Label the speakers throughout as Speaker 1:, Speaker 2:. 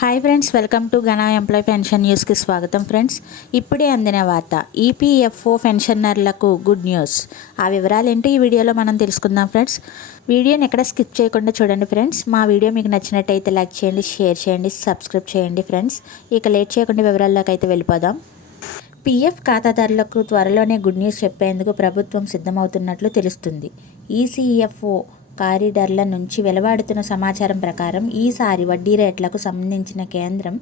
Speaker 1: Hi friends welcome to ఘనా employee pension న్యూస్కి స్వాగతం ఫ్రెండ్స్ ఇప్పుడే అందిన వార్త ఈపీఎఫ్ఓ పెన్షనర్లకు గుడ్ న్యూస్ ఆ వివరాలు ఏంటో ఈ వీడియోలో మనం తెలుసుకుందాం ఫ్రెండ్స్ వీడియోని ఎక్కడ స్కిప్ చేయకుండా చూడండి ఫ్రెండ్స్ మా వీడియో మీకు నచ్చినట్టయితే లైక్ చేయండి షేర్ చేయండి సబ్స్క్రైబ్ చేయండి ఫ్రెండ్స్ ఇక లేట్ చేయకుండా వివరాల్లోకి అయితే వెళ్ళిపోదాం. పీఎఫ్ ఖాతాదారులకు త్వరలోనే గుడ్ న్యూస్ చెప్పేందుకు ప్రభుత్వం సిద్ధమవుతున్నట్లు తెలుస్తుంది. ఈసీఎఫ్ఓ కారిడార్ల నుంచి వెలువడుతున్న సమాచారం ప్రకారం ఈసారి వడ్డీ రేట్లకు సంబంధించిన కేంద్రం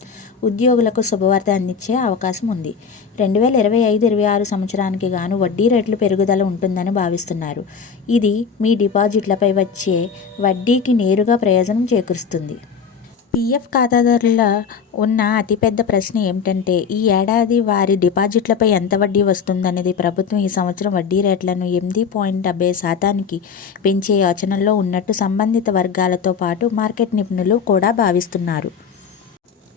Speaker 1: ఉద్యోగులకు శుభవార్త అందించే అవకాశం ఉంది. రెండు వేల ఇరవై ఐదు ఇరవై ఆరు సంవత్సరానికి గాను వడ్డీ రేట్లు పెరుగుదల ఉంటుందని భావిస్తున్నారు. ఇది మీ డిపాజిట్లపై వచ్చే వడ్డీకి నేరుగా ప్రయోజనం చేకూరుస్తుంది. పీఎఫ్ ఖాతాదారుల ఉన్న అతిపెద్ద ప్రశ్న ఏమిటంటే ఈ ఏడాది వారి డిపాజిట్లపై ఎంత వడ్డీ వస్తుందనేది. ప్రభుత్వం ఈ సంవత్సరం వడ్డీ రేట్లను ఎనిమిది పాయింట్ డెబ్బై శాతానికి పెంచే యోచనలో ఉన్నట్టు సంబంధిత వర్గాలతో పాటు మార్కెట్ నిపుణులు కూడా భావిస్తున్నారు.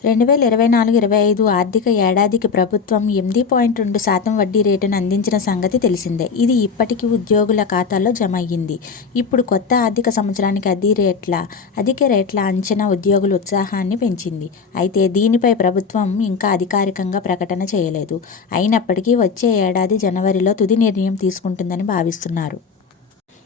Speaker 1: రెండు వేల ఇరవై నాలుగు ఇరవై ఐదు ఆర్థిక ఏడాదికి ప్రభుత్వం ఎనిమిది పాయింట్ రెండు శాతం వడ్డీ రేటును అందించిన సంగతి తెలిసిందే. ఇది ఇప్పటికీ ఉద్యోగుల ఖాతాల్లో జమ అయ్యింది ఇప్పుడు కొత్త ఆర్థిక సంవత్సరానికి అధిక రేట్ల అధిక రేట్ల అంచనా ఉద్యోగుల ఉత్సాహాన్ని పెంచింది. అయితే దీనిపై ప్రభుత్వం ఇంకా అధికారికంగా ప్రకటన చేయలేదు. అయినప్పటికీ వచ్చే ఏడాది జనవరిలో తుది నిర్ణయం తీసుకుంటుందని భావిస్తున్నారు.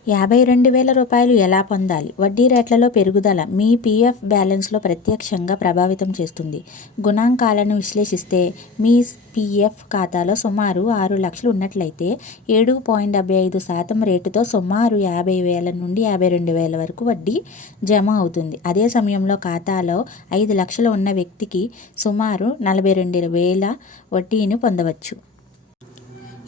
Speaker 1: యాభై రెండు వేల రూపాయలు ఎలా పొందాలి? వడ్డీ రేట్లలో పెరుగుదల మీ పీఎఫ్ బ్యాలెన్స్లో ప్రత్యక్షంగా ప్రభావితం చేస్తుంది. గుణాంకాలను విశ్లేషిస్తే మీ పీఎఫ్ ఖాతాలో సుమారు ఆరు లక్షలు ఉన్నట్లయితే ఏడు పాయింట్ డెబ్బై ఐదు శాతం రేటుతో సుమారు యాభై వేల నుండి యాభై రెండు వేల వరకు వడ్డీ జమ అవుతుంది. అదే సమయంలో ఖాతాలో ఐదు లక్షలు ఉన్న వ్యక్తికి సుమారు నలభై రెండు వేల వడ్డీని పొందవచ్చు.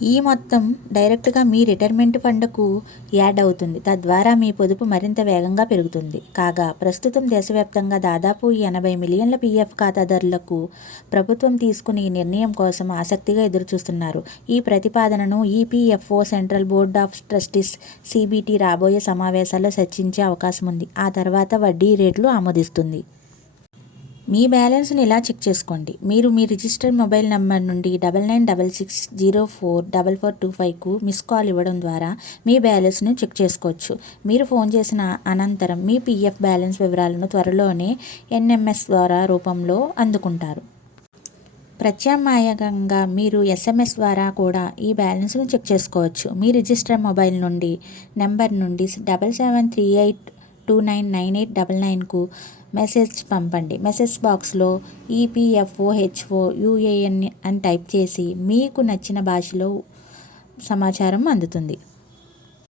Speaker 1: ఈ మొత్తం డైరెక్ట్గా మీ రిటైర్మెంట్ ఫండ్కు యాడ్ అవుతుంది. తద్వారా మీ పొదుపు మరింత వేగంగా పెరుగుతుంది. కాగా ప్రస్తుతం దేశవ్యాప్తంగా దాదాపు ఎనభై మిలియన్ల పీఎఫ్ ఖాతాదారులకు ప్రభుత్వం తీసుకుని ఈ నిర్ణయం కోసం ఆసక్తిగా ఎదురుచూస్తున్నారు. ఈ ప్రతిపాదనను EPFO central board of trustees CBT రాబోయే సమావేశాల్లో చర్చించే అవకాశం ఉంది. ఆ తర్వాత వడ్డీ రేట్లు ఆమోదిస్తుంది. మీ బ్యాలెన్స్ని ఇలా చెక్ చేసుకోండి? మీరు మీ రిజిస్టర్డ్ మొబైల్ నెంబర్ నుండి double nine double six zero four double four two ఫైవ్కు miss call ఇవ్వడం ద్వారా మీ బ్యాలెన్స్ను చెక్ చేసుకోవచ్చు. మీరు ఫోన్ చేసిన అనంతరం మీ పీఎఫ్ బ్యాలెన్స్ వివరాలను త్వరలోనే ఎన్ఎంఎస్ ద్వారా రూపంలో అందుకుంటారు. ప్రత్యామ్నాయంగా మీరు ఎస్ఎంఎస్ ద్వారా కూడా ఈ బ్యాలెన్స్ను చెక్ చేసుకోవచ్చు. మీ రిజిస్టర్ మొబైల్ నుండి నెంబర్ నుండి double seven three eight two nine nine eight double నైన్కు message పంపండి. మెసేజ్ బాక్స్లో ఈపీఎఫ్ఓ హెచ్ఓ యూఏఎన్ అని టైప్ చేసి మీకు నచ్చిన భాషలో సమాచారం అందుతుంది.